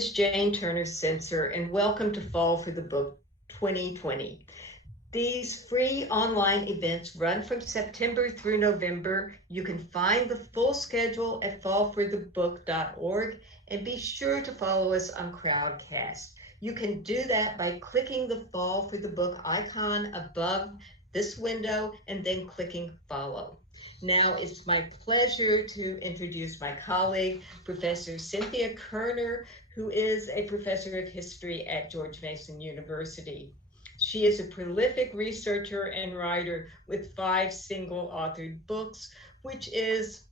is Jane Turner Censor, and welcome to Fall for the Book 2020. These free online events run from September through November. You can find the full schedule at fallforthebook.org, and be sure to follow us on Crowdcast. You can do that by clicking the Fall for the Book icon above this window and then clicking follow. Now it's my pleasure to introduce my colleague, Professor Cynthia Kierner, who is a professor of history at George Mason University. She is a prolific researcher and writer with 5 single-authored books, which is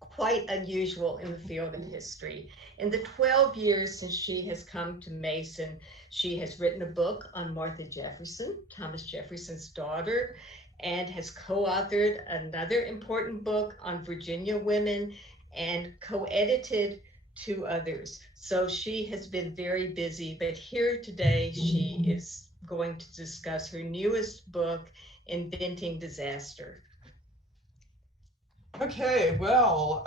quite unusual in the field of history. In the 12 years since she has come to Mason, she has written a book on Martha Jefferson, Thomas Jefferson's daughter, and has co-authored another important book on Virginia women and co-edited 2 others. So she has been very busy, but here today she is going to discuss her newest book, Inventing Disaster. Okay, well,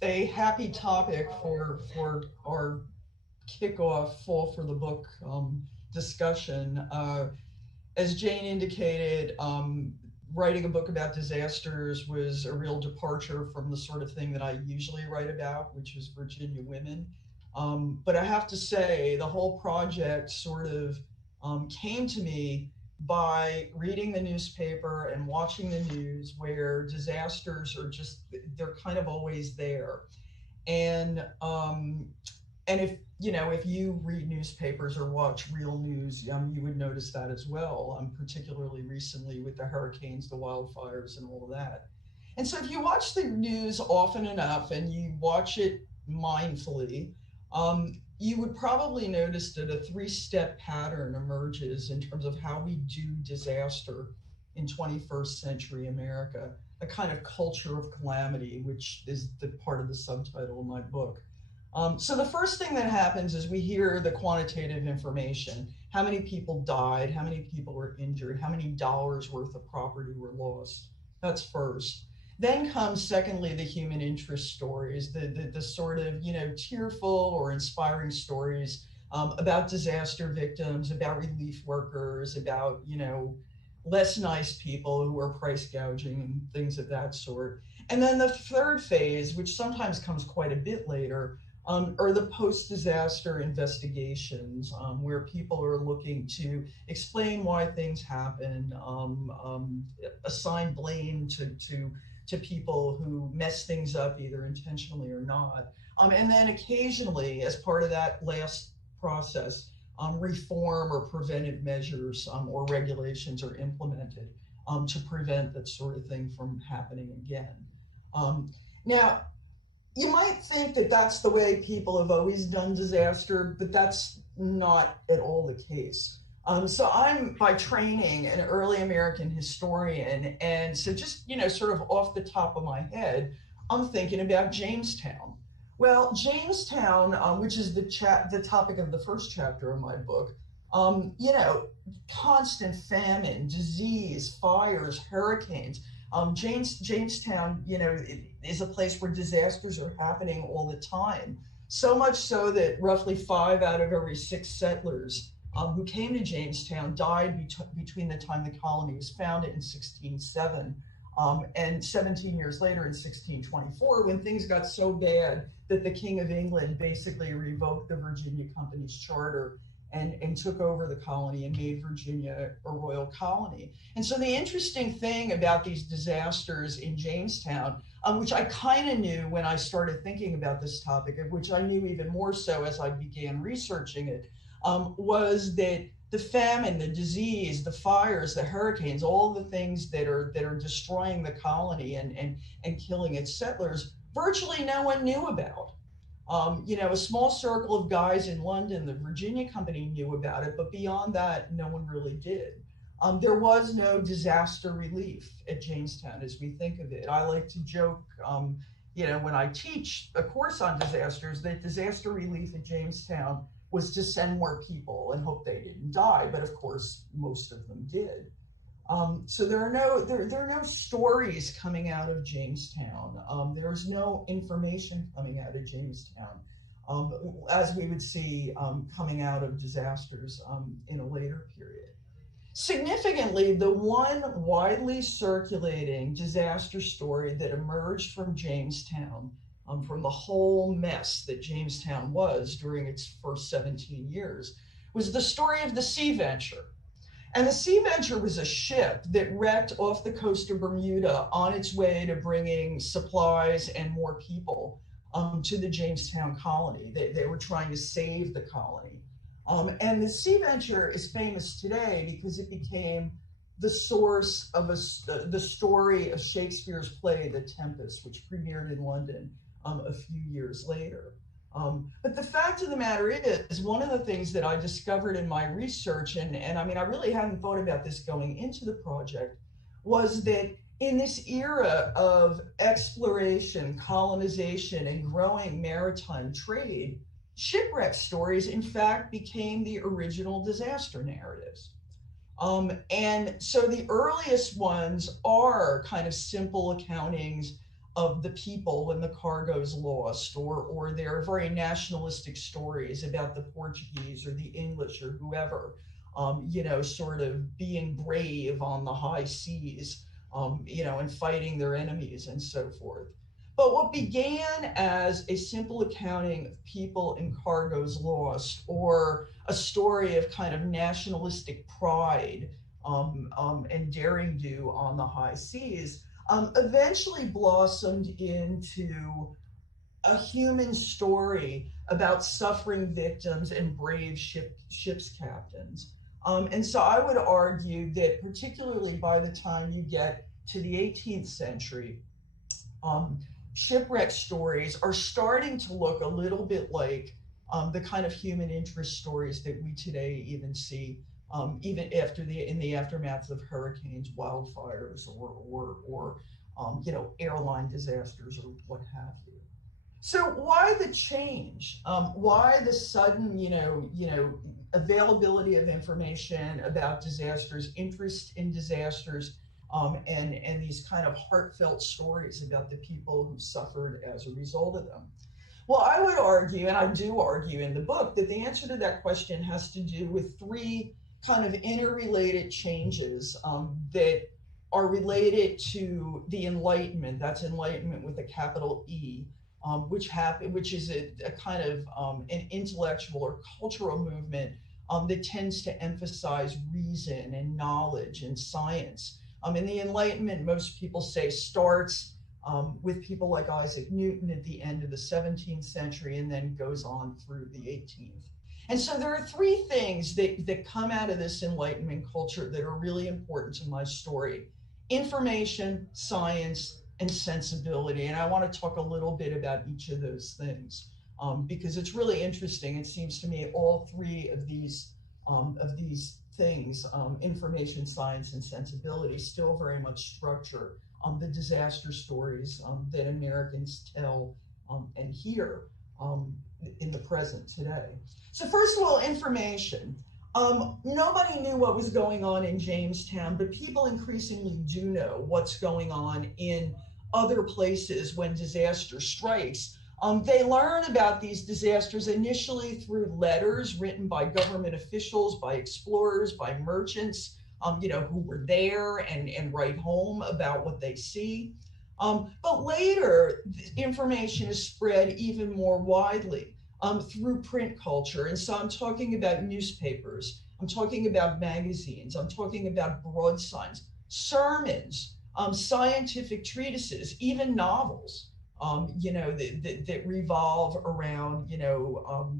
a happy topic for our kickoff Fall for the Book discussion. As Jane indicated, writing a book about disasters was a real departure from the sort of thing that I usually write about, which is Virginia women. But I have to say, the whole project sort of came to me by reading the newspaper and watching the news, where disasters are just, they're kind of always there. And if you read newspapers or watch real news, you would notice that as well, particularly recently with the hurricanes, the wildfires, and all of that. And so if you watch the news often enough and you watch it mindfully, you would probably notice that a 3-step pattern emerges in terms of how we do disaster in 21st century America, a kind of culture of calamity, which is the part of the subtitle of my book. So the first thing that happens is we hear the quantitative information. How many people died? How many people were injured? How many dollars worth of property were lost? That's first. Then comes, secondly, the human interest stories, the sort of, tearful or inspiring stories about disaster victims, about relief workers, about, less nice people who are price gouging and things of that sort. And then the third phase, which sometimes comes quite a bit later, are the post-disaster investigations, where people are looking to explain why things happen, assign blame to people who mess things up either intentionally or not. And then occasionally, as part of that last process, reform or preventive measures or regulations are implemented to prevent that sort of thing from happening again. Now, you might think that that's the way people have always done disaster, but that's not at all the case. So I'm, by training, an early American historian, and so just, sort of off the top of my head, I'm thinking about Jamestown. Well, Jamestown, which is the topic of the first chapter of my book, constant famine, disease, fires, hurricanes. Jamestown, is a place where disasters are happening all the time. So much so that roughly 5 out of every 6 settlers who came to Jamestown died between the time the colony was founded in 1607 and 17 years later in 1624, when things got so bad that the King of England basically revoked the Virginia Company's charter and took over the colony and made Virginia a royal colony. And so the interesting thing about these disasters in Jamestown, which I kind of knew when I started thinking about this topic, of which I knew even more so as I began researching it, was that the famine, the disease, the fires, the hurricanes, all the things that are destroying the colony and killing its settlers, virtually no one knew about. A small circle of guys in London, the Virginia Company, knew about it, but beyond that, no one really did. There was no disaster relief at Jamestown as we think of it. I like to joke, when I teach a course on disasters, that disaster relief at Jamestown was to send more people and hope they didn't die, but of course, most of them did. So there are no stories coming out of Jamestown. There's no information coming out of Jamestown. as we would see coming out of disasters in a later period. Significantly, the one widely circulating disaster story that emerged from Jamestown, from the whole mess that Jamestown was during its first 17 years, was the story of the Sea Venture. And the Sea Venture was a ship that wrecked off the coast of Bermuda on its way to bringing supplies and more people to the Jamestown colony. They were trying to save the colony. And the Sea Venture is famous today because it became the source of the story of Shakespeare's play, The Tempest, which premiered in London a few years later. But the fact of the matter is, one of the things that I discovered in my research, and I mean, I really hadn't thought about this going into the project, was that in this era of exploration, colonization, and growing maritime trade, shipwreck stories, in fact, became the original disaster narratives. And so the earliest ones are kind of simple accountings of the people when the cargo's lost, or they're very nationalistic stories about the Portuguese or the English or whoever, sort of being brave on the high seas, and fighting their enemies and so forth. But what began as a simple accounting of people and cargoes lost, or a story of kind of nationalistic pride and daring do on the high seas, eventually blossomed into a human story about suffering victims and brave ship's captains. And so I would argue that particularly by the time you get to the 18th century, shipwreck stories are starting to look a little bit like the kind of human interest stories that we today even see, even in the aftermath of hurricanes, wildfires, or airline disasters, or what have you. So why the change? Why the sudden, availability of information about disasters, interest in disasters, and these kind of heartfelt stories about the people who suffered as a result of them? Well, I would argue, and I do argue in the book, that the answer to that question has to do with three kind of interrelated changes that are related to the Enlightenment. That's Enlightenment with a capital E, which is a kind of an intellectual or cultural movement that tends to emphasize reason and knowledge and science. And the Enlightenment, most people say, starts with people like Isaac Newton at the end of the 17th century and then goes on through the 18th. And so there are three things that come out of this Enlightenment culture that are really important to my story: information, science, and sensibility. And I want to talk a little bit about each of those things because it's really interesting. It seems to me all three of these things, information, science, and sensibility, still very much structure the disaster stories that Americans tell and hear in the present today. So first of all, information. Nobody knew what was going on in Jamestown, but people increasingly do know what's going on in other places when disaster strikes. They learn about these disasters initially through letters written by government officials, by explorers, by merchants, who were there and write home about what they see. But later, information is spread even more widely through print culture. And so I'm talking about newspapers, I'm talking about magazines, I'm talking about broadsides, sermons, scientific treatises, even novels, that revolve around,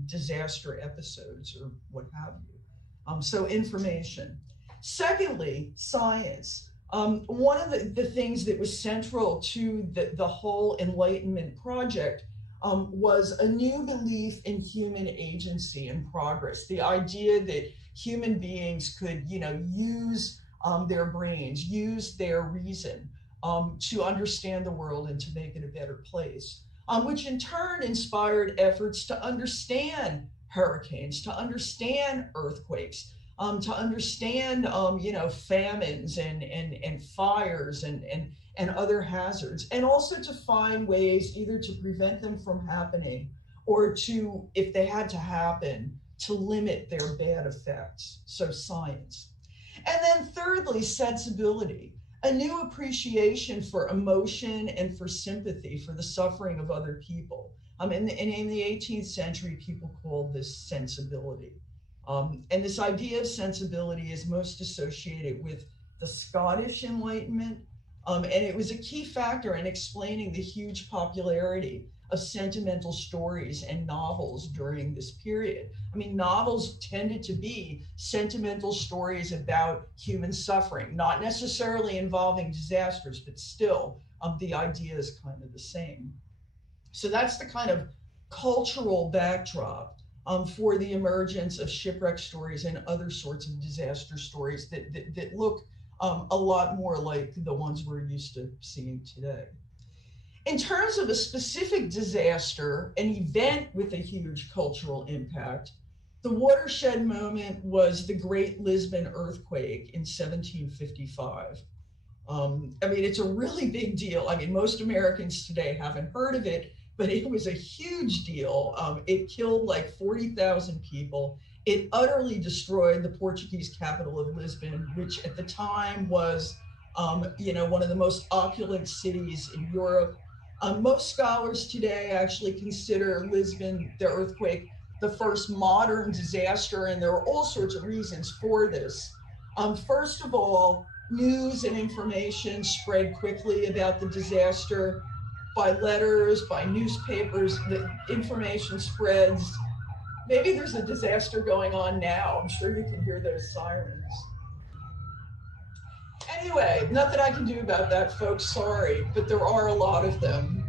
disaster episodes or what have you. So information. Secondly, science. One of the things that was central to the whole Enlightenment project was a new belief in human agency and progress. The idea that human beings could, use their brains, use their reason to understand the world and to make it a better place, which in turn inspired efforts to understand hurricanes, to understand earthquakes, to understand, famines and fires and other hazards, and also to find ways either to prevent them from happening or to, if they had to happen, to limit their bad effects. So science. And then thirdly, sensibility, a new appreciation for emotion and for sympathy for the suffering of other people. In the 18th century, people called this sensibility. And this idea of sensibility is most associated with the Scottish Enlightenment. And it was a key factor in explaining the huge popularity of sentimental stories and novels during this period. I mean, novels tended to be sentimental stories about human suffering, not necessarily involving disasters, but still, the idea is kind of the same. So that's the kind of cultural backdrop for the emergence of shipwreck stories and other sorts of disaster stories that look a lot more like the ones we're used to seeing today. In terms of a specific disaster, an event with a huge cultural impact, the watershed moment was the Great Lisbon Earthquake in 1755. I mean, it's a really big deal. I mean, most Americans today haven't heard of it, but it was a huge deal. It killed like 40,000 people. It utterly destroyed the Portuguese capital of Lisbon, which at the time was, one of the most opulent cities in Europe. Most scholars today actually consider Lisbon, the earthquake, the first modern disaster, and there are all sorts of reasons for this. First of all, news and information spread quickly about the disaster by letters, by newspapers. The information spreads. Maybe there's a disaster going on now. I'm sure you can hear those sirens. Anyway, nothing I can do about that, folks. Sorry, but there are a lot of them.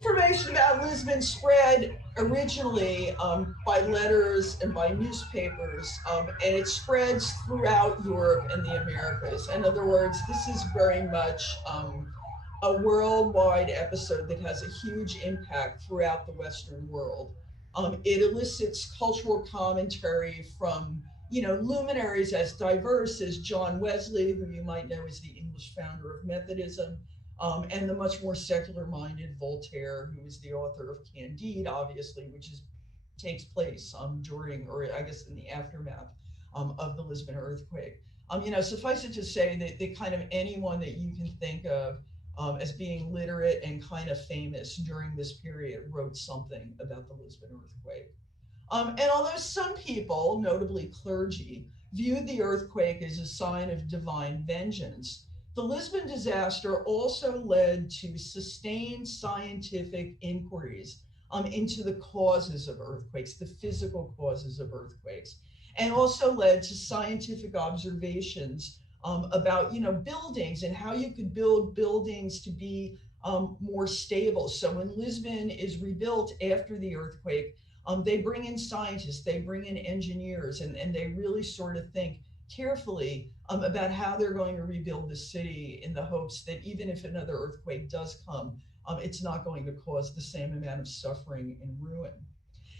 Information about Lisbon spread originally by letters and by newspapers, and it spreads throughout Europe and the Americas. In other words, this is very much a worldwide episode that has a huge impact throughout the Western world. It elicits cultural commentary from luminaries as diverse as John Wesley, who you might know is the English founder of Methodism, and the much more secular-minded Voltaire, who is the author of Candide, obviously, takes place during, or I guess in the aftermath of the Lisbon earthquake. Suffice it to say that kind of anyone that you can think of as being literate and kind of famous during this period wrote something about the Lisbon earthquake. And although some people, notably clergy, viewed the earthquake as a sign of divine vengeance, the Lisbon disaster also led to sustained scientific inquiries into the causes of earthquakes, the physical causes of earthquakes, and also led to scientific observations about buildings and how you could build buildings to be more stable. So when Lisbon is rebuilt after the earthquake, they bring in scientists, they bring in engineers, and they really sort of think carefully about how they're going to rebuild the city in the hopes that even if another earthquake does come, it's not going to cause the same amount of suffering and ruin.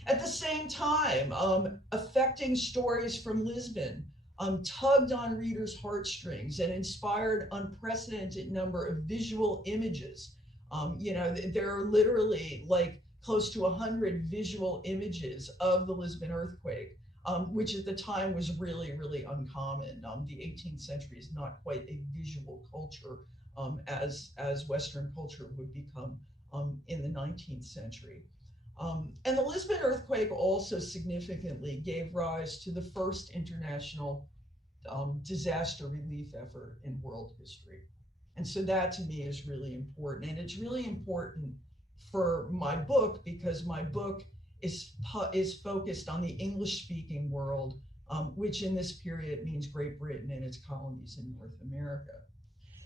At the same time, affecting stories from Lisbon tugged on readers' heartstrings and inspired unprecedented number of visual images. There are literally like close to 100 visual images of the Lisbon earthquake, which at the time was really, really uncommon. The 18th century is not quite a visual culture as Western culture would become in the 19th century. And the Lisbon earthquake also significantly gave rise to the first international disaster relief effort in world history. And so that to me is really important. And it's really important for my book because my book is focused on the English-speaking world, which in this period means Great Britain and its colonies in North America.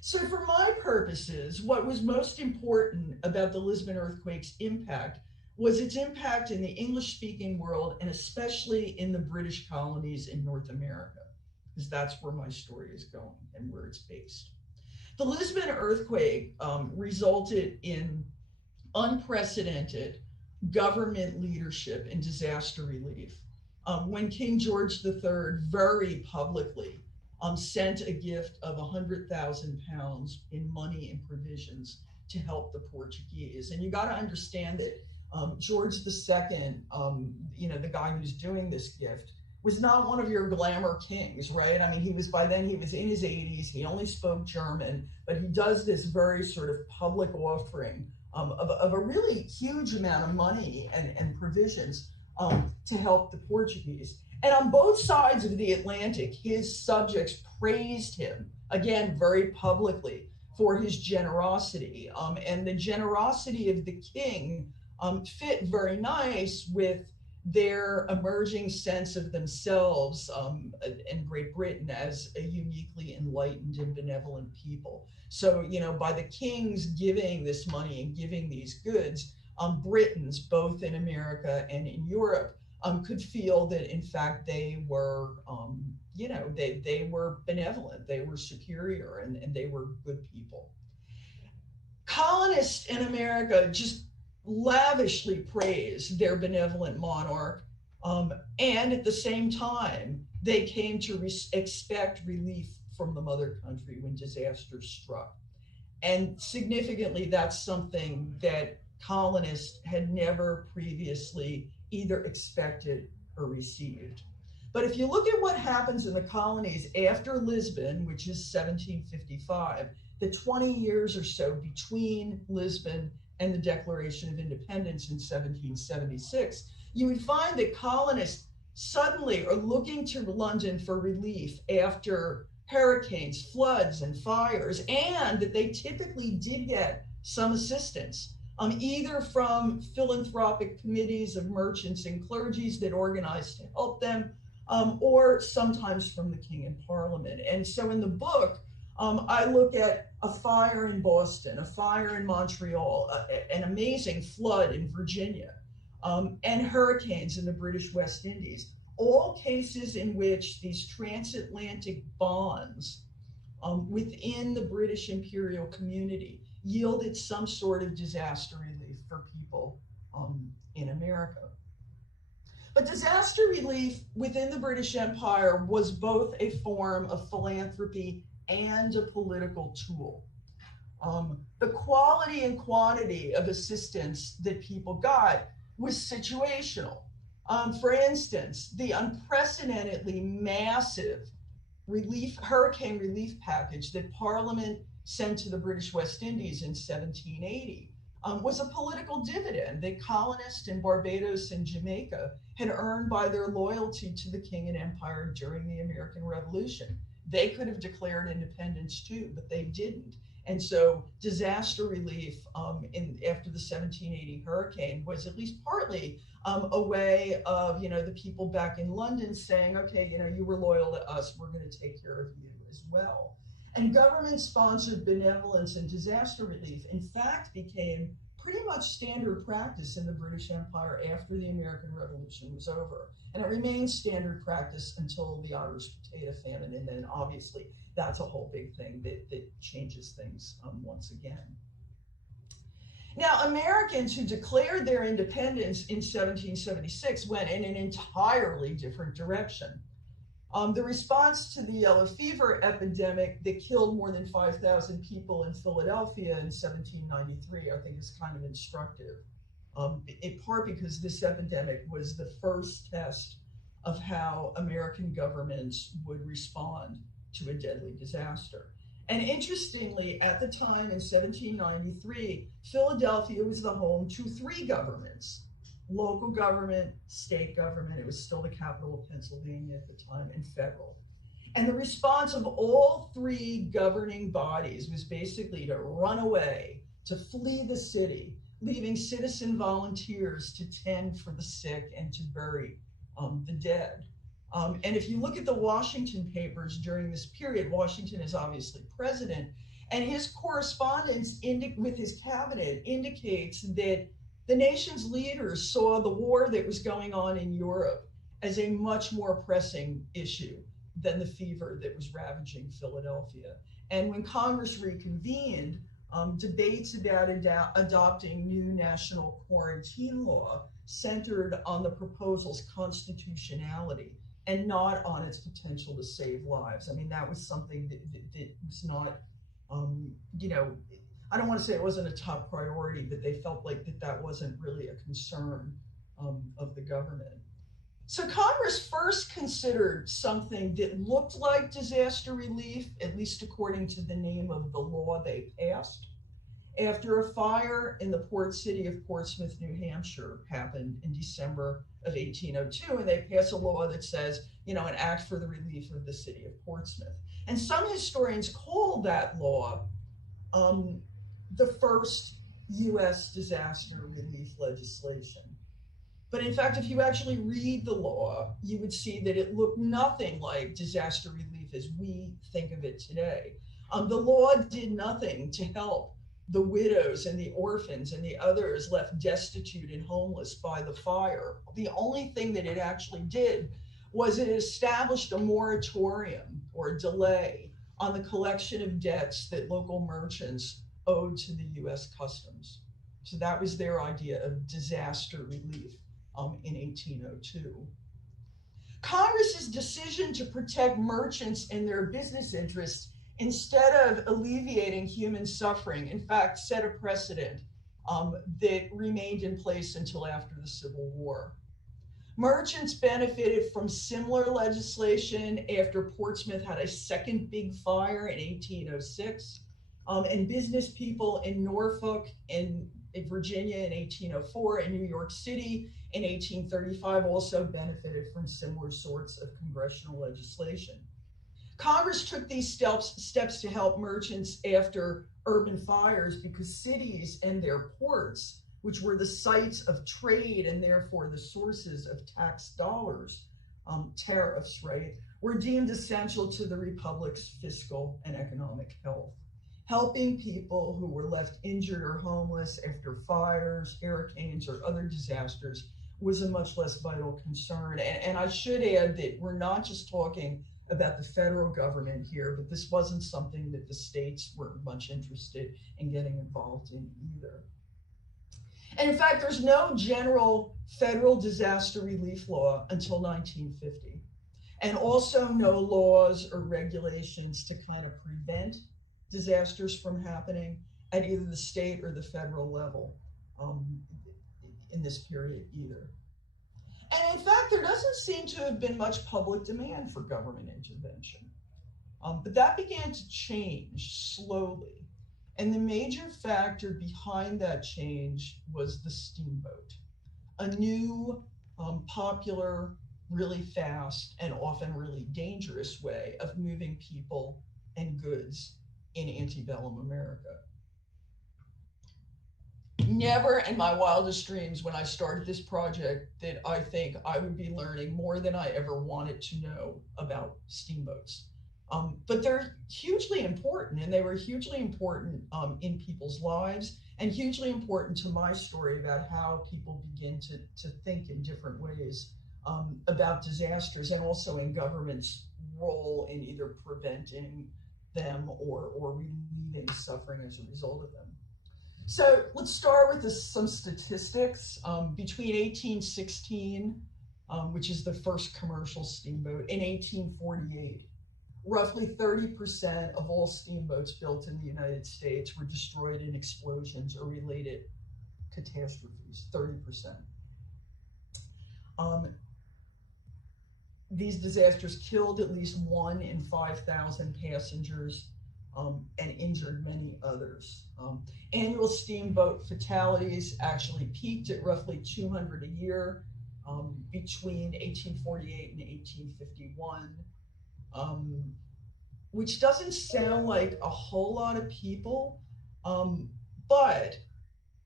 So for my purposes, what was most important about the Lisbon earthquake's impact was its impact in the English-speaking world and especially in the British colonies in North America, because that's where my story is going and where it's based. The Lisbon earthquake resulted in unprecedented government leadership in disaster relief. When King George III very publicly sent a gift of £100,000 in money and provisions to help the Portuguese. And you got to understand that George II, the guy who's doing this gift, was not one of your glamour kings, right? I mean, he was in his 80s. He only spoke German, but he does this very sort of public offering of a really huge amount of money and provisions to help the Portuguese. And on both sides of the Atlantic, his subjects praised him, again, very publicly, for his generosity. And the generosity of the king fit very nice with their emerging sense of themselves in Great Britain as a uniquely enlightened and benevolent people. So, by the king's giving this money and giving these goods, Britons, both in America and in Europe, could feel that in fact they were, they were benevolent, they were superior, and they were good people. Colonists in America just lavishly praised their benevolent monarch, and at the same time, they came to expect relief from the mother country when disaster struck. And significantly, that's something that colonists had never previously either expected or received. But if you look at what happens in the colonies after Lisbon, which is 1755, the 20 years or so between Lisbon and the Declaration of Independence in 1776, you would find that colonists suddenly are looking to London for relief after hurricanes, floods, and fires, and that they typically did get some assistance, either from philanthropic committees of merchants and clergies that organized to help them, or sometimes from the king and parliament. And so in the book, I look at a fire in Boston, a fire in Montreal, an amazing flood in Virginia, and hurricanes in the British West Indies, all cases in which these transatlantic bonds within the British imperial community yielded some sort of disaster relief for people in America. But disaster relief within the British Empire was both a form of philanthropy and a political tool. The quality and quantity of assistance that people got was situational. For instance, the unprecedentedly massive hurricane relief package that Parliament sent to the British West Indies in 1780 was a political dividend that colonists in Barbados and Jamaica had earned by their loyalty to the king and empire during the American Revolution. They could have declared independence too, but they didn't. And so disaster relief after the 1780 hurricane was at least partly a way of, the people back in London saying, okay, you were loyal to us, we're going to take care of you as well. And government-sponsored benevolence and disaster relief, in fact, became pretty much standard practice in the British Empire after the American Revolution was over. And it remains standard practice until the Irish potato famine. And then obviously that's a whole big thing that changes things once again. Now, Americans who declared their independence in 1776 went in an entirely different direction. The response to the yellow fever epidemic that killed more than 5,000 people in Philadelphia in 1793, I think is kind of instructive, in part because this epidemic was the first test of how American governments would respond to a deadly disaster. And interestingly, at the time in 1793, Philadelphia was the home to three governments: local government, state government, it was still the capital of Pennsylvania at the time, and federal. And the response of all three governing bodies was basically to run away, to flee the city, leaving citizen volunteers to tend for the sick and to bury the dead. And if you look at the Washington papers during this period, Washington is obviously president, and his correspondence with his cabinet indicates that the nation's leaders saw the war that was going on in Europe as a much more pressing issue than the fever that was ravaging Philadelphia. And when Congress reconvened, debates about adopting new national quarantine law centered on the proposal's constitutionality and not on its potential to save lives. I mean, that was something that was not, I don't want to say it wasn't a top priority, but they felt like that wasn't really a concern of the government. So Congress first considered something that looked like disaster relief, at least according to the name of the law they passed, after a fire in the port city of Portsmouth, New Hampshire happened in December of 1802, and they pass a law that says, an act for the relief of the city of Portsmouth. And some historians call that law the first US disaster relief legislation. But in fact, if you actually read the law, you would see that it looked nothing like disaster relief as we think of it today. The law did nothing to help the widows and the orphans and the others left destitute and homeless by the fire. The only thing that it actually did was it established a moratorium or a delay on the collection of debts that local merchants owed to the US Customs. So that was their idea of disaster relief in 1802. Congress's decision to protect merchants and their business interests instead of alleviating human suffering, in fact, set a precedent that remained in place until after the Civil War. Merchants benefited from similar legislation after Portsmouth had a second big fire in 1806, and business people in Norfolk and in Virginia in 1804 and New York City in 1835 also benefited from similar sorts of congressional legislation. Congress took these steps to help merchants after urban fires because cities and their ports, which were the sites of trade and therefore the sources of tax dollars, tariffs, right, were deemed essential to the republic's fiscal and economic health. Helping people who were left injured or homeless after fires, hurricanes, or other disasters was a much less vital concern. And I should add that we're not just talking about the federal government here, but this wasn't something that the states were much interested in getting involved in either. And in fact, there's no general federal disaster relief law until 1950, and also no laws or regulations to kind of prevent disasters from happening at either the state or the federal level in this period either. And in fact, there doesn't seem to have been much public demand for government intervention. But that began to change slowly. And the major factor behind that change was the steamboat, a new, popular, really fast, and often really dangerous way of moving people and goods in antebellum America. Never in my wildest dreams when I started this project did I think I would be learning more than I ever wanted to know about steamboats. But they're hugely important, and they were hugely important in people's lives and hugely important to my story about how people begin to think in different ways about disasters, and also in government's role in either preventing them or relieving suffering as a result of them. So let's start with some statistics. Between 1816, which is the first commercial steamboat, and 1848, roughly 30% of all steamboats built in the United States were destroyed in explosions or related catastrophes, 30%. These disasters killed at least 1 in 5,000 passengers and injured many others. Annual steamboat fatalities actually peaked at roughly 200 a year between 1848 and 1851, which doesn't sound like a whole lot of people, but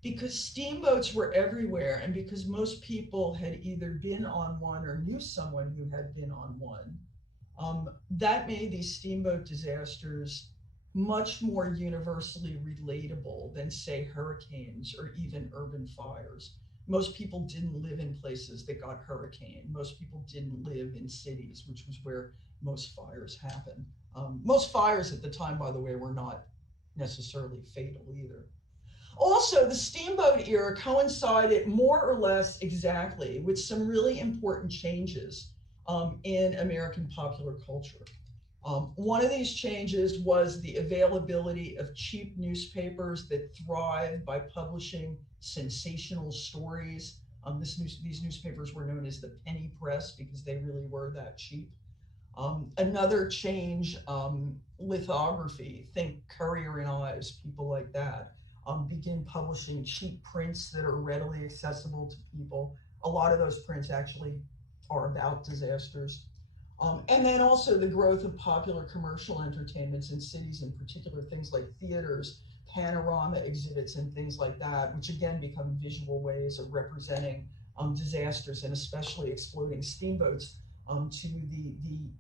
because steamboats were everywhere and because most people had either been on one or knew someone who had been on one, that made these steamboat disasters much more universally relatable than, say, hurricanes or even urban fires. Most people didn't live in places that got hurricaned. Most people didn't live in cities, which was where most fires happened. Most fires at the time, by the way, were not necessarily fatal either. Also, the steamboat era coincided more or less exactly with some really important changes in American popular culture. One of these changes was the availability of cheap newspapers that thrive by publishing sensational stories. These newspapers were known as the penny press because they really were that cheap. Another change, lithography, think Currier and Ives, people like that, begin publishing cheap prints that are readily accessible to people. A lot of those prints actually are about disasters. And then also the growth of popular commercial entertainments in cities, in particular things like theaters, panorama exhibits, and things like that, which again become visual ways of representing disasters and especially exploding steamboats to the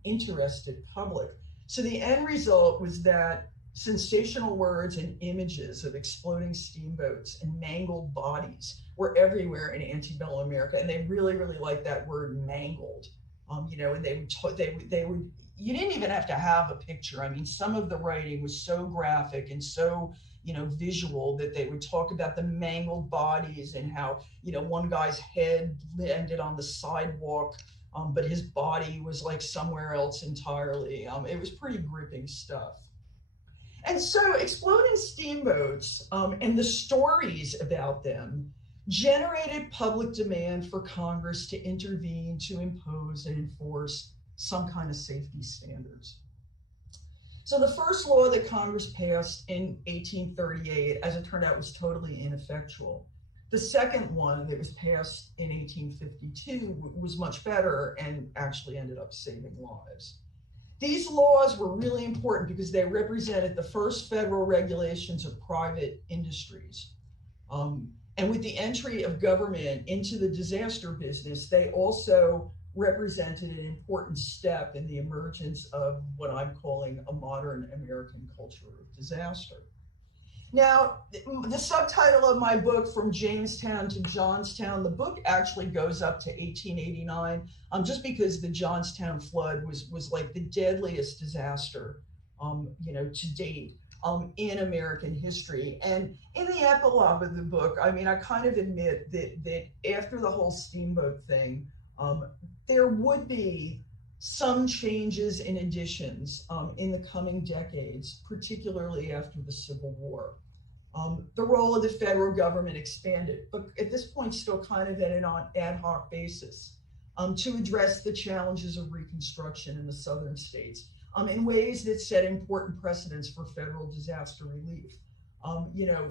interested public. So the end result was that sensational words and images of exploding steamboats and mangled bodies were everywhere in antebellum America, and they really, really liked that word mangled. And they would you didn't even have to have a picture. I mean, some of the writing was so graphic and so visual that they would talk about the mangled bodies and how one guy's head landed on the sidewalk, but his body was like somewhere else entirely. It was pretty gripping stuff. And so exploding steamboats and the stories about them generated public demand for Congress to intervene to impose and enforce some kind of safety standards. So the first law that Congress passed in 1838, as it turned out, was totally ineffectual. The second one that was passed in 1852 was much better and actually ended up saving lives. These laws were really important because they represented the first federal regulations of private industries. And with the entry of government into the disaster business, they also represented an important step in the emergence of what I'm calling a modern American culture of disaster. Now, the subtitle of my book, From Jamestown to Johnstown, the book actually goes up to 1889, just because the Johnstown flood was like the deadliest disaster, to date in American history. And in the epilogue of the book, I mean, I kind of admit that after the whole steamboat thing, there would be some changes and additions in the coming decades, particularly after the Civil War. The role of the federal government expanded, but at this point still kind of at an ad hoc basis, to address the challenges of Reconstruction in the southern states in ways that set important precedents for federal disaster relief.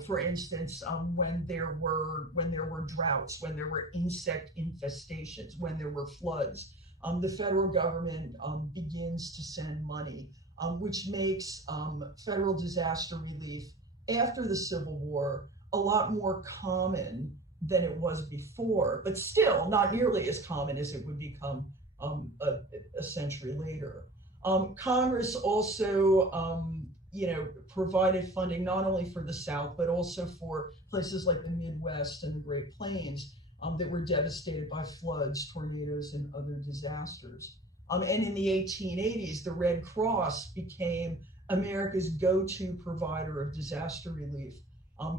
For instance, when there were droughts, when there were insect infestations, when there were floods, the federal government begins to send money, which makes federal disaster relief after the Civil War a lot more common than it was before, but still not nearly as common as it would become a century later. Congress also, provided funding not only for the South, but also for places like the Midwest and the Great Plains that were devastated by floods, tornadoes, and other disasters. And in the 1880s, the Red Cross became America's go-to provider of disaster relief,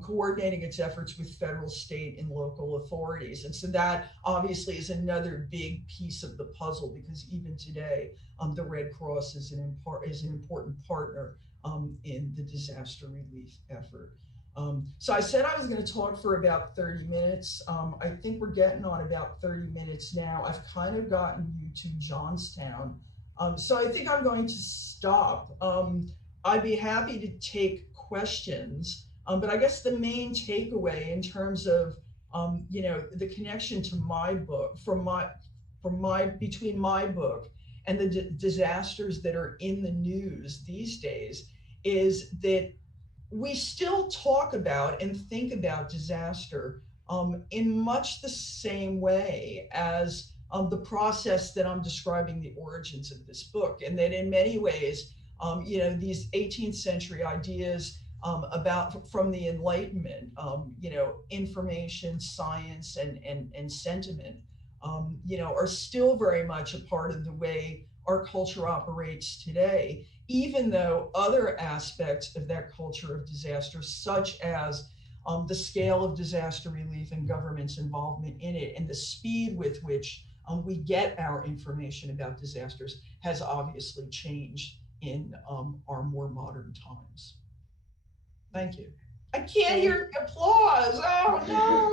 coordinating its efforts with federal, state, and local authorities. And so that obviously is another big piece of the puzzle, because even today, the Red Cross is an important partner in the disaster relief effort. So I said I was going to talk for about 30 minutes. I think we're getting on about 30 minutes now. I've kind of gotten you to Johnstown. So I think I'm going to stop. I'd be happy to take questions, but I guess the main takeaway in terms of the connection to my book, between my book and the disasters that are in the news these days, is that we still talk about and think about disaster in much the same way as the process that I'm describing the origins of this book, and that in many ways, these 18th century ideas from the Enlightenment, information, science, and sentiment, are still very much a part of the way our culture operates today, even though other aspects of that culture of disaster, such as the scale of disaster relief and government's involvement in it, and the speed with which we get our information about disasters, has obviously changed in our more modern times. Thank you. I can't Thank hear the applause. Oh no.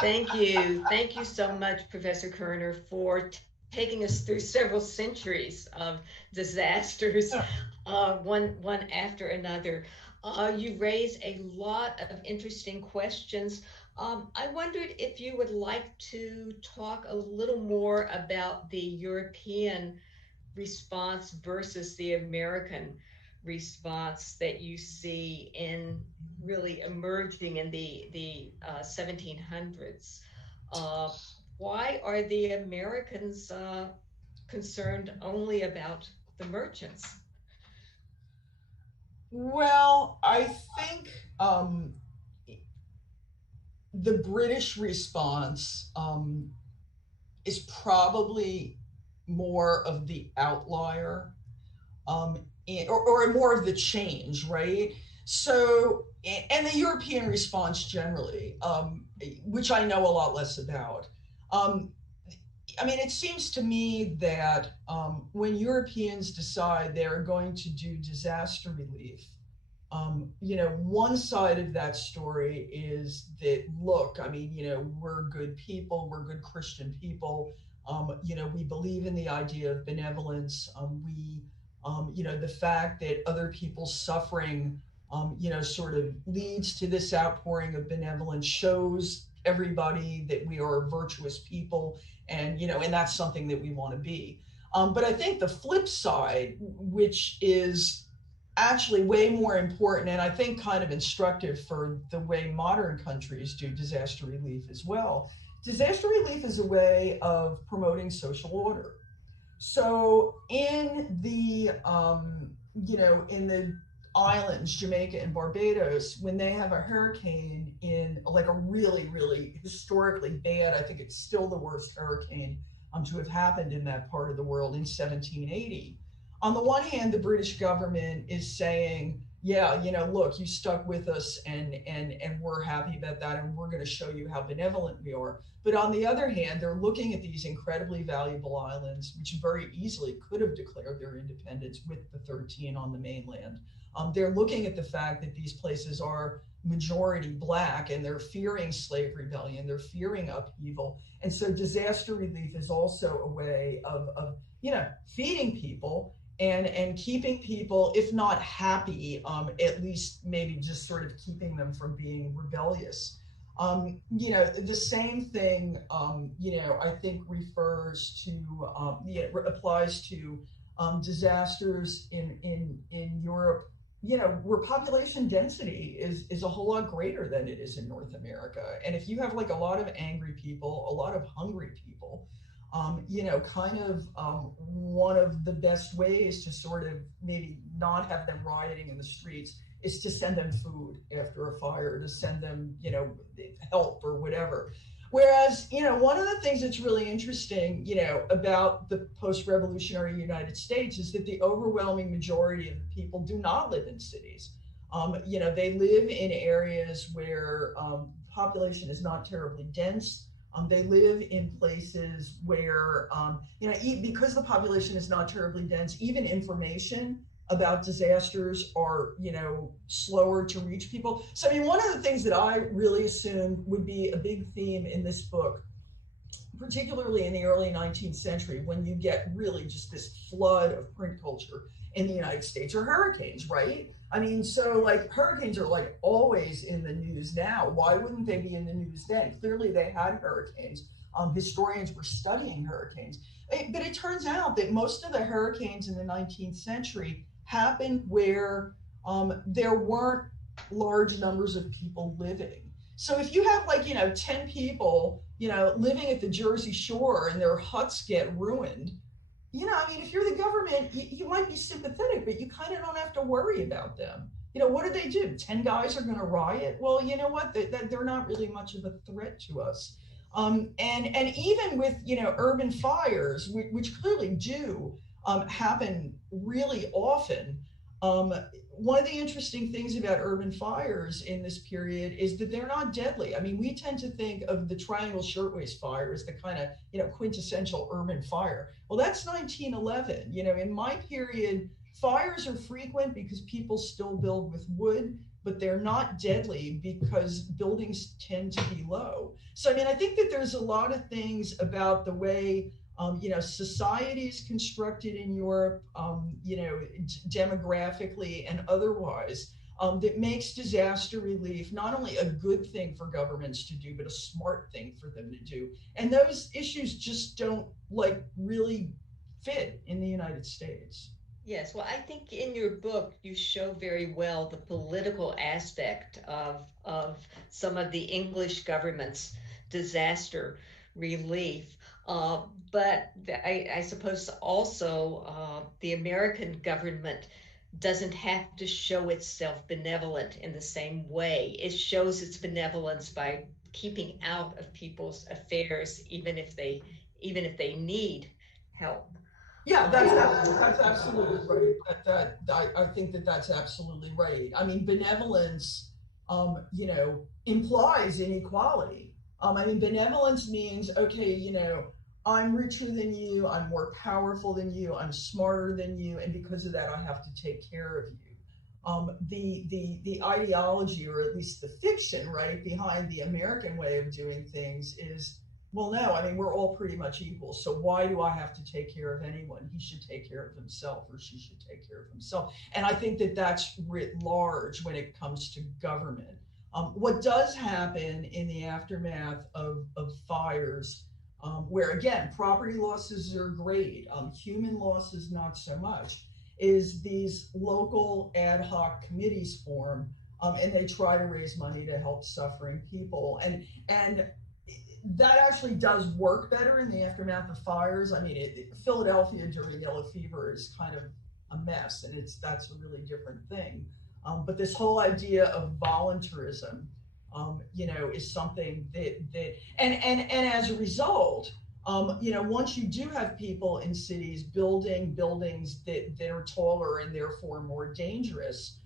Thank you. Thank you so much, Professor Kierner, for taking us through several centuries of disasters, one after another. You raise a lot of interesting questions. I wondered if you would like to talk a little more about the European response versus the American response that you see in really emerging in the 1700s. Uh, why are the Americans concerned only about the merchants? Well, I think the British response is probably more of the outlier, or more of the change, right? So, and the European response generally, which I know a lot less about. Um, I mean, it seems to me that when Europeans decide they're going to do disaster relief, one side of that story is that, look, I mean, we're good people, we're good Christian people. We believe in the idea of benevolence. The fact that other people's suffering, sort of leads to this outpouring of benevolence shows everybody that we are virtuous people, and that's something that we want to be. But I think the flip side, which is actually way more important and I think kind of instructive for the way modern countries do disaster relief as well. Disaster relief is a way of promoting social order. So in the islands, Jamaica and Barbados, when they have a hurricane in like a really, really historically bad, I think it's still the worst hurricane to have happened in that part of the world in 1780. On the one hand, the British government is saying, yeah, look, you stuck with us and we're happy about that and we're going to show you how benevolent we are. But on the other hand, they're looking at these incredibly valuable islands, which very easily could have declared their independence with the 13 on the mainland. They're looking at the fact that these places are majority Black and they're fearing slave rebellion, they're fearing upheaval. And so disaster relief is also a way of feeding people and keeping people, if not happy, at least maybe just sort of keeping them from being rebellious. The same thing, I think applies to disasters in Europe, where population density is a whole lot greater than it is in North America. And if you have like a lot of angry people, a lot of hungry people, one of the best ways to sort of maybe not have them rioting in the streets is to send them food after a fire, to send them, help or whatever. Whereas, one of the things that's really interesting, about the post-revolutionary United States is that the overwhelming majority of the people do not live in cities. They live in areas where population is not terribly dense. They live in places where, because the population is not terribly dense, even information about disasters are, slower to reach people. So, I mean, one of the things that I really assumed would be a big theme in this book, particularly in the early 19th century, when you get really just this flood of print culture in the United States, are hurricanes, right? I mean, so like hurricanes are like always in the news now. Why wouldn't they be in the news then? Clearly they had hurricanes. Historians were studying hurricanes. But it turns out that most of the hurricanes in the 19th century happened where there weren't large numbers of people living. So if you have 10 people, living at the Jersey Shore and their huts get ruined, I mean, if you're the government, you might be sympathetic, but you kind of don't have to worry about them. What do they do? 10 guys are going to riot? Well, you know what? They're not really much of a threat to us. And even with, urban fires, which clearly do happen really often, one of the interesting things about urban fires in this period is that they're not deadly. I mean, we tend to think of the Triangle Shirtwaist Fire as the kind of, quintessential urban fire. Well, that's 1911. In my period, fires are frequent because people still build with wood, but they're not deadly because buildings tend to be low. So, I mean, I think that there's a lot of things about the way, society is constructed in Europe, demographically and otherwise, that makes disaster relief not only a good thing for governments to do, but a smart thing for them to do. And those issues just don't like really fit in the United States. Yes, well, I think in your book you show very well the political aspect of some of the English government's disaster relief. Uh, I suppose also the American government doesn't have to show itself benevolent in the same way. It shows its benevolence by keeping out of people's affairs, even if they need help. Yeah, that's Um, that's absolutely right. I think that that's absolutely right. I mean, benevolence, implies inequality. I mean, benevolence means, okay, I'm richer than you, I'm more powerful than you, I'm smarter than you, and because of that, I have to take care of you. The ideology, or at least the fiction, right, behind the American way of doing things is, well, no, I mean, we're all pretty much equal. So why do I have to take care of anyone? He should take care of himself, or she should take care of himself. And I think that that's writ large when it comes to government. What does happen in the aftermath of fires, where again, property losses are great, human losses not so much, is these local ad hoc committees form, and they try to raise money to help suffering people. And that actually does work better in the aftermath of fires. I mean, Philadelphia during yellow fever is kind of a mess, and that's a really different thing. But this whole idea of voluntarism, is something and as a result, once you do have people in cities building buildings that are taller and therefore more dangerous,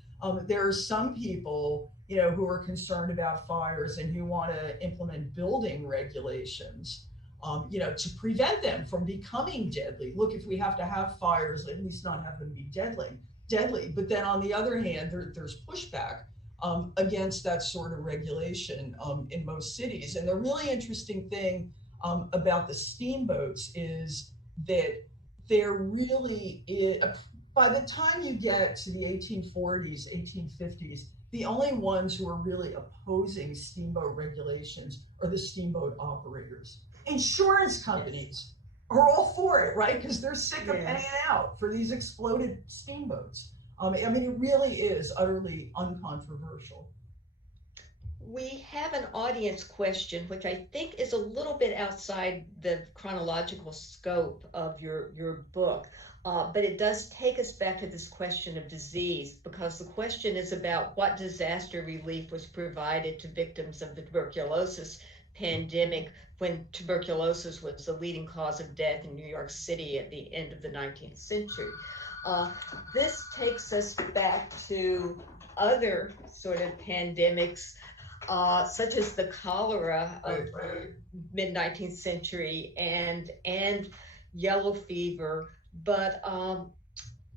there are some people, who are concerned about fires and who want to implement building regulations, to prevent them from becoming deadly. Look, if we have to have fires, at least not have them be deadly. But then on the other hand, there's pushback against that sort of regulation in most cities. And the really interesting thing about the steamboats is that there really is, by the time you get to the 1840s, 1850s, the only ones who are really opposing steamboat regulations are the steamboat operators. Insurance companies are all for it, right? Because they're sick of paying out for these exploded steamboats. I mean, it really is utterly uncontroversial. We have an audience question, which I think is a little bit outside the chronological scope of your book, but it does take us back to this question of disease, because the question is about what disaster relief was provided to victims of the tuberculosis pandemic when tuberculosis was the leading cause of death in New York City at the end of the 19th century. This takes us back to other sort of pandemics, such as the cholera of mid 19th century and yellow fever, but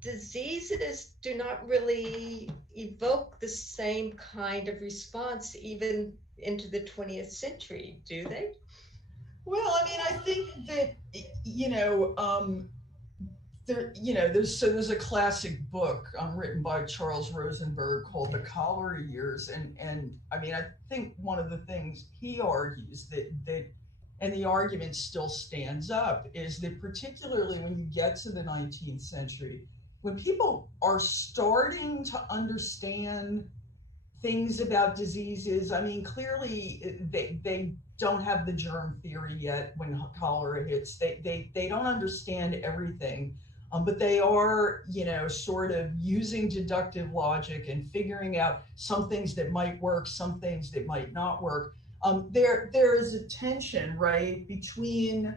diseases do not really evoke the same kind of response even into the 20th century, do they? Well, I mean, I think that, there's a classic book written by Charles Rosenberg called The Cholera Years, and I mean, I think one of the things he argues that and the argument still stands up, is that particularly when you get to the 19th century, when people are starting to understand things about diseases, I mean, clearly they don't have the germ theory yet when cholera hits. They don't understand everything, but they are, sort of using deductive logic and figuring out some things that might work, some things that might not work. There is a tension, right, between,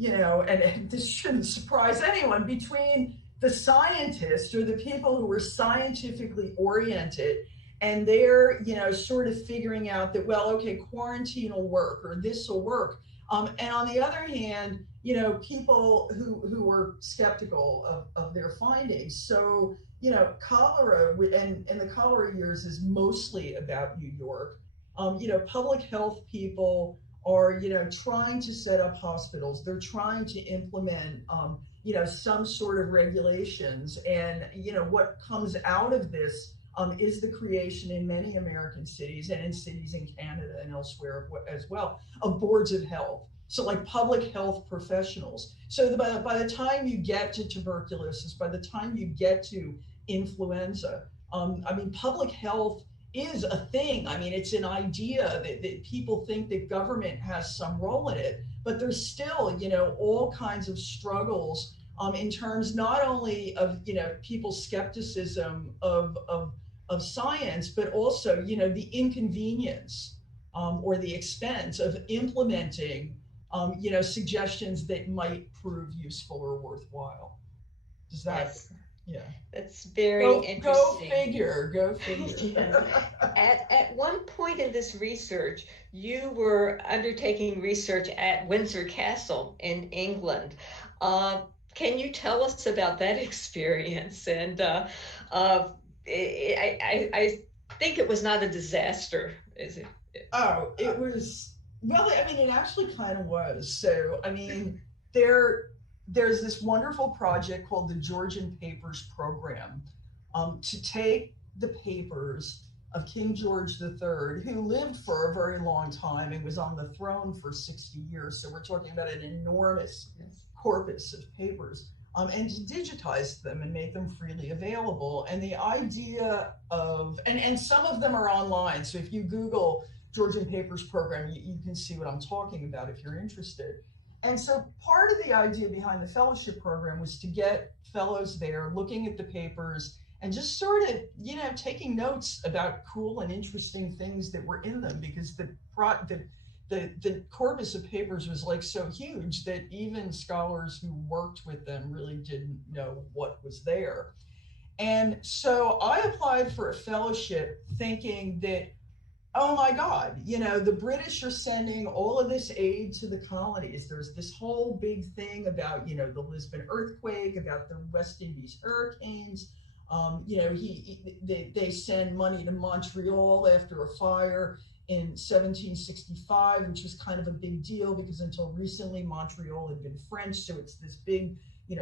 and this shouldn't surprise anyone, between the scientists or the people who are scientifically oriented, and they're, sort of figuring out that, well, okay, quarantine will work or this will work. And on the other hand, people who were skeptical of their findings. So, cholera, and the cholera years is mostly about New York. Public health people are, trying to set up hospitals. They're trying to implement, some sort of regulations. And, what comes out of this is the creation in many American cities and in cities in Canada and elsewhere as well of boards of health. So, like public health professionals. So, by the time you get to tuberculosis, by the time you get to influenza, public health is a thing. I mean, it's an idea that people think that government has some role in it, but there's still, all kinds of struggles in terms not only of, people's skepticism of science, but also, the inconvenience or the expense of implementing, suggestions that might prove useful or worthwhile. Does that, Yes, yeah. that's very Go interesting. figure, go figure. Yes. At one point in this research, you were undertaking research at Windsor Castle in England. Uh, can you tell us about that experience? And uh, I think it was not a disaster, is it? Oh, it was, well, I mean, it actually kind of was. So, I mean, there there's this wonderful project called the Georgian Papers Program, to take the papers of King George III, who lived for a very long time and was on the throne for 60 years. So we're talking about an enormous Yes. corpus of papers, and to digitize them and make them freely available. And the idea of, and some of them are online. So if you Google Georgian Papers Program, you can see what I'm talking about if you're interested. And so part of the idea behind the fellowship program was to get fellows there looking at the papers and just sort of, taking notes about cool and interesting things that were in them, because the corpus of papers was like so huge that even scholars who worked with them really didn't know what was there. And so I applied for a fellowship thinking that, oh my God, the British are sending all of this aid to the colonies. There's this whole big thing about, the Lisbon earthquake, about the West Indies hurricanes. They send money to Montreal after a fire in 1765, which was kind of a big deal because until recently Montreal had been French. So it's this big,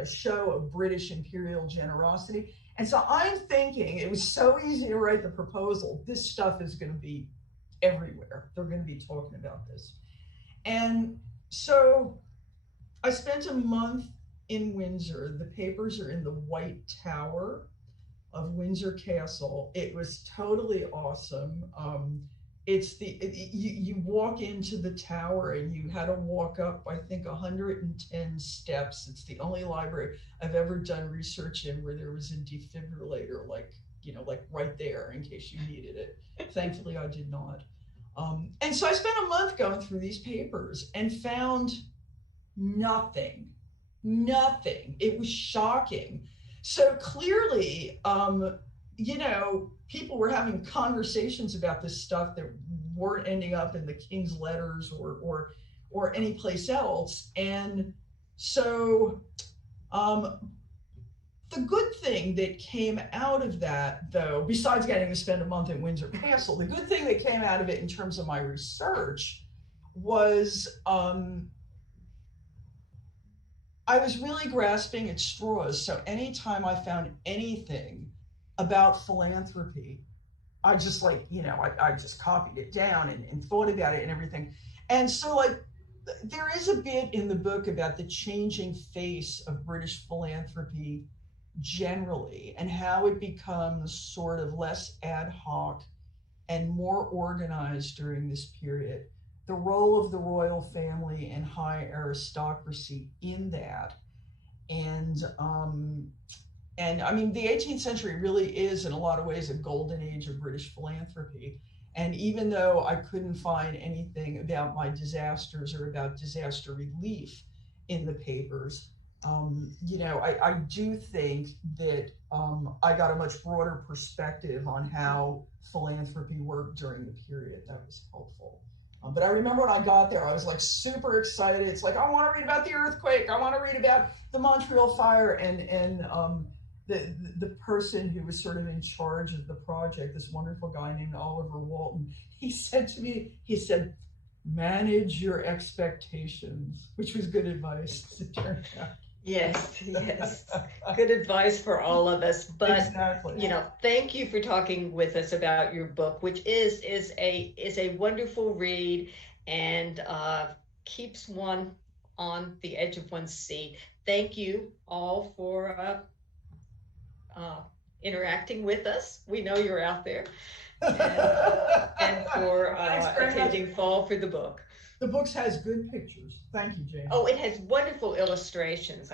show of British imperial generosity. And so I'm thinking it was so easy to write the proposal. This stuff is going to be everywhere. They're going to be talking about this. And so I spent a month in Windsor. The papers are in the White Tower of Windsor Castle. It was totally awesome. You walk into the tower and you had to walk up, I think, 110 steps. It's the only library I've ever done research in where there was a defibrillator, like right there in case you needed it. Thankfully, I did not. And so I spent a month going through these papers and found nothing, nothing. It was shocking. So clearly, people were having conversations about this stuff that weren't ending up in the king's letters or any place else. And so the good thing that came out of that, though, besides getting to spend a month in Windsor Castle, the good thing that came out of it in terms of my research was I was really grasping at straws. So anytime I found anything about philanthropy, I just I just copied it down and thought about it and everything. And so there is a bit in the book about the changing face of British philanthropy generally and how it becomes sort of less ad hoc and more organized during this period. The role of the royal family and high aristocracy in that. And I mean, the 18th century really is, in a lot of ways, a golden age of British philanthropy. And even though I couldn't find anything about my disasters or about disaster relief in the papers, I do think that I got a much broader perspective on how philanthropy worked during the period. That was helpful. But I remember when I got there, I was like super excited. It's like, I want to read about the earthquake. I want to read about the Montreal fire. And the person who was sort of in charge of the project, this wonderful guy named Oliver Walton, he said to me, he said, manage your expectations, which was good advice, it turned out. Yes, yes. Good advice for all of us. But Exactly. thank you for talking with us about your book, which is a wonderful read and keeps one on the edge of one's seat. Thank you all for uh, interacting with us. We know you're out there, and for attending Fall for the Book. The book has good pictures. Thank you, Jane. Oh, it has wonderful illustrations.